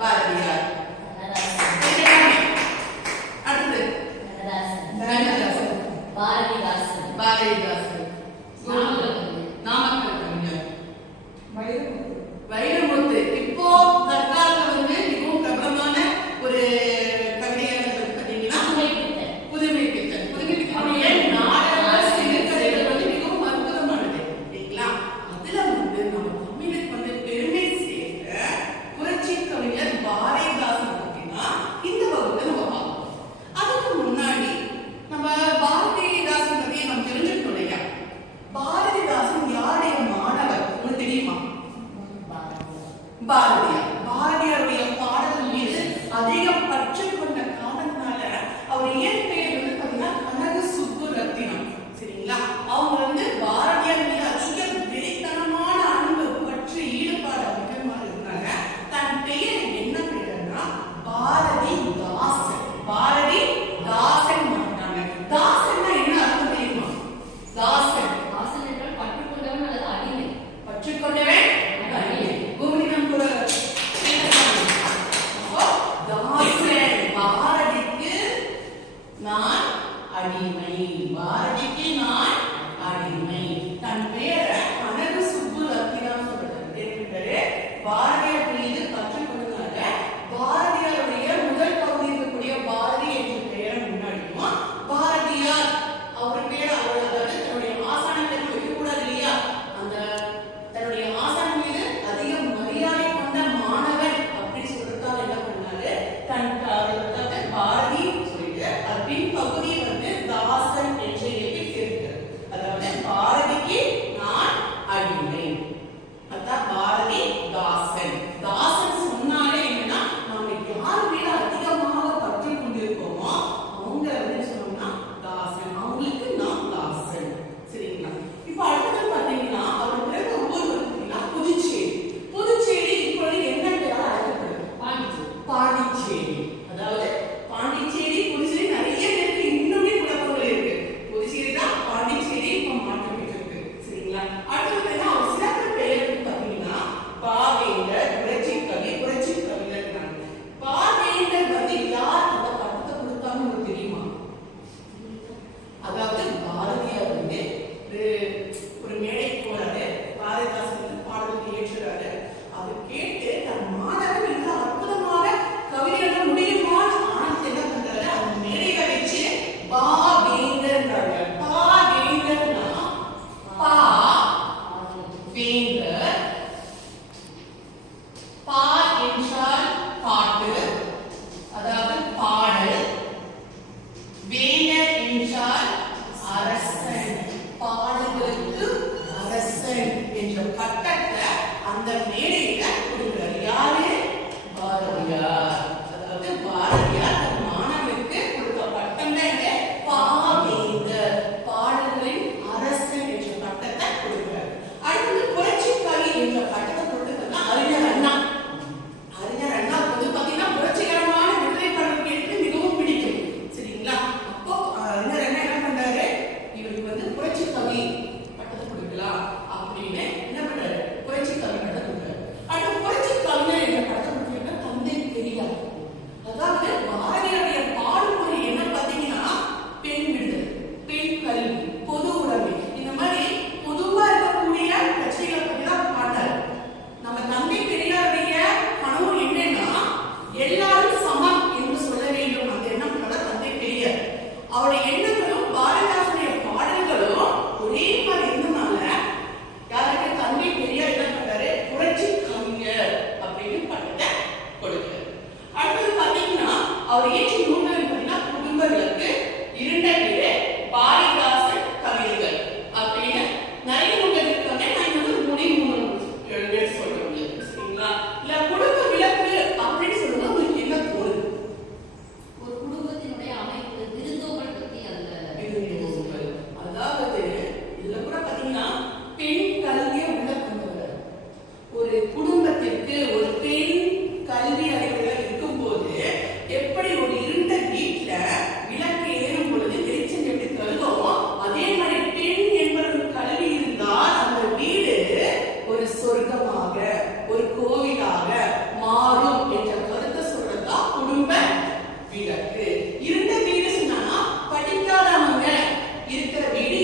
பாரதியார். அடுத்து கண்ணதாசன், பாரதிதாசன், நாமக்கல் கவிஞர் வைரமுத்து. இப்போ தற்காலத்துல வந்து மிகவும் பிரபலமான ஒரு கவிதையாளர் பார்த்தீங்கன்னா புதுமை பித்தன். நாடக சிறுகதைகள் வந்து மிகவும் அற்புதமானது இல்லைங்களா? அதுல வந்து நம்ம தமிழுக்கு வந்து பெருமை சேர்த்த புரட்சி கவிஞர் பாரதிதாசன் பார்த்தீங்கன்னா இந்த வகுப்புல நம்ம பார்ப்போம். அதுக்கு முன்னாடி நம்ம பாரதிதாசன் பத்தி நம்ம தெரிஞ்சுக்கணும் இல்லையா? பாரதிதாசன் யாருடைய மாணவர் உங்களுக்கு தெரியுமா? பாரதியாருடைய பாடல்கள் மீது அதிகம் பற்று கொண்ட காரணத்தினால அவர் இயற்பெயர் வந்து பார்த்தீங்கன்னா கனக சுப்புரத்தினம். சரிங்களா? அவங்க வந்து பாரதியார் மீது அதிக வெறித்தனமான அன்பு பற்று ஈடுபாடு அதிகமாக இருந்தாங்க. தன் பெயர் என்ன பெயர்னா பாரதிதாசன். பாரதிதாசன் மாட்டாங்க. தாசன்னா என்ன அர்த்தம் தெரியுமா? தாசன் என்றால் பற்றுக்கொண்டவன் அல்லது அடிமை. பற்றுக்கொண்டவன் பாரதிக்கு நான் அடிமை. தன் பெயரை கனக சுப்புரத்தினம் சொல்றாரு. பாரதியார் மீது பற்று கொண்டதாக பாரதியாருடைய முதல் பகுதி இருக்கக்கூடிய பாரதி என்ற பெயரை முன்னாடியும் பாரதியார் அவர் பேர் அவர் அதாவது தன்னுடைய ஆசானத்தை வைக்கக்கூடாது இல்லையா? அந்த தன்னுடைய ஆசான மீது அதிக மரியாதை கொண்ட மாணவன் அப்படின்னு சொல்றதுக்காக என்ன பண்ணாரு? தன் பாரதி சொல்லிட்டு பின் பகுதி வந்து தாசன் என்று எழுதி சேர்க்கிறார். அதாவது பாரதிக்கு நான் அடிமை. அதான் பாரதி தாசன். தாசன் சொன்னாலே என்னன்னா நம்ம யார் மேல அதிகமாக பற்றி கொண்டிருக்கோமோ அவங்க வந்து சொன்னோம்னா தாசன். அவங்களுக்கு நான் தாசன். சரிங்களா? இப்ப அடுத்தது பாத்தீங்கன்னா அவர் பிறகு ஊர் பார்த்தீங்கன்னா புதுச்சேரி. புதுச்சேரி இப்பொழுது என்ன பேரால் அழைக்கப்படுது? பாண்டிச்சேரி. அதாவது பாண்டிச்சேரி புதுச்சேரி நிறைய பேருக்கு இன்னுமே குழப்பங்கள் இருக்கு. புதுச்சேரி தான் பாண்டிச்சேரி இப்ப மாற்றம் பெற்றிருக்கு. சரிங்களா? அடுத்தது என்ன அவர் சிறப்பு பெயர் பார்த்தீங்கன்னா பாவேந்தர் புரட்சி கவிஞர். பாவேந்தர் வந்து யார் அந்த பட்டத்தை கொடுத்தாங்க உங்களுக்கு தெரியுமா? அதாவது பாரதியார் வந்து ஒரு மேடைக்கு போறாரு. பாரதிதாசன் பாடலுக்கு ஏற்றுறாரு. அதை கேட்டு தன் மாணவன் மிக அற்புதமாக கவிதை எழுத முடியுமான்னு ஆனந்த் என்ன பண்றாரு? அந்த மேடையில வச்சு பாவேந்தர்ன்றாங்க. பாவேந்தர்னா பா வேந்தர். பா என்றால் பாட்டு, அதாவது பாடல். வேந்தர் என்றால் அரசன், பாடல்களுக்கு அரசன் என்ற பட்டத்தை அந்த மேடையில கொடுக்கிறார். யாரு? பாரதியார். அதாவது பாரதியார் தன் மாணவருக்கு கொடுத்த பட்டம் தான் பாவேந்தர், பாடல்களின் அரசன் என்ற பட்டத்தை கொடுக்கிறார். அடுத்து புரட்சி கவி என்ற பட்டத்தை கொடுத்ததுன்னா அறிஞர் அண்ணா. அறிஞர் அண்ணா வந்து பாத்தீங்கன்னா புரட்சிகரமான விடுதலை பாடல் கேட்டு மிகவும் பிடிக்கும். சரிங்களா? அப்போ அறிஞர் அண்ணா என்ன பண்றாரு? இவருக்கு வந்து புரட்சி கவி பட்டத்தை கொடுக்கலாம் அப்படின்னு என்ன பண்றாரு? புரட்சி கவி பட்டத்தை கொடுக்கிறார். அடுத்து புரட்சி கவிஞர் என்ற பட்டத்தை கொடுத்தீங்கன்னா தந்தை பெரியார். அதாவது பாரதியாருடைய பாடுமொழி என்ன பாத்தீங்கன்னா பெண் விடுதலை, பெண் கல்வி, பொது உடைமை, இந்த மாதிரி பொதுவா இருக்கக்கூடிய பிரச்சனைகளை பத்தி தான் பாட்டாரு. நம்ம தந்தை பெரியாருடைய கனவு என்னன்னா எல்லாரும் சமம் என்று சொல்ல வேண்டும். அந்த எண்ணம் தந்தை பெரியார். அவருடைய எண்ணங்களும் பாரதிதாசனுடைய பாடல்களும் ஒரே மாதிரி இருந்தனால யாருக்கு தந்தை பெரியார் என்ன பண்றாரு? புரட்சி கவிஞர் அப்படின்னு பட்டத்தை கொடுக்கிறார். அடுத்தது பாத்தீங்கன்னா அவர் ஏற்ற நூல்கள் பார்த்தீங்கன்னா குடும்ப விளக்கு, இருண்ட வீடு, பாரதிதாசன் கவிதைகள் அப்படின்னு நிறைய நூல்கள் இருக்காங்க. நான் இன்னொரு மூணு எடுத்து சொல்றேன். சரிங்களா? இல்ல குடும்ப விளக்கு அப்படின்னு சொல்லும்போது உங்களுக்கு என்ன தோணுது? ஒரு குடும்பத்தினுடைய அமைப்பு, விருந்தோம்பல் பத்தி அதுல விருந்தோம்பல். அதாவது இதுல கூட பாத்தீங்கன்னா பெண் கல்வியை உள்ள கொண்டு வர ஒரு குடும்பத்திற்கு ஒரு பெண் கல்வி அறிவுல இருக்கும் போது எப்படி ஒரு இருண்ட வீட்டுல விளக்கு ஏறும் பொழுது வெளிச்சம் எப்படி தருவோமோ அதே மாதிரி பெண் என்பவர்கள் கல்வி இருந்தால் அந்த வீடு ஒரு சொர்க்கமாக ஒரு கோவிலாக மாறும் என்ற குடும்ப விளக்கு. இருண்ட வீடு சொன்னா படிக்காதவங்க இருக்கிற வீடு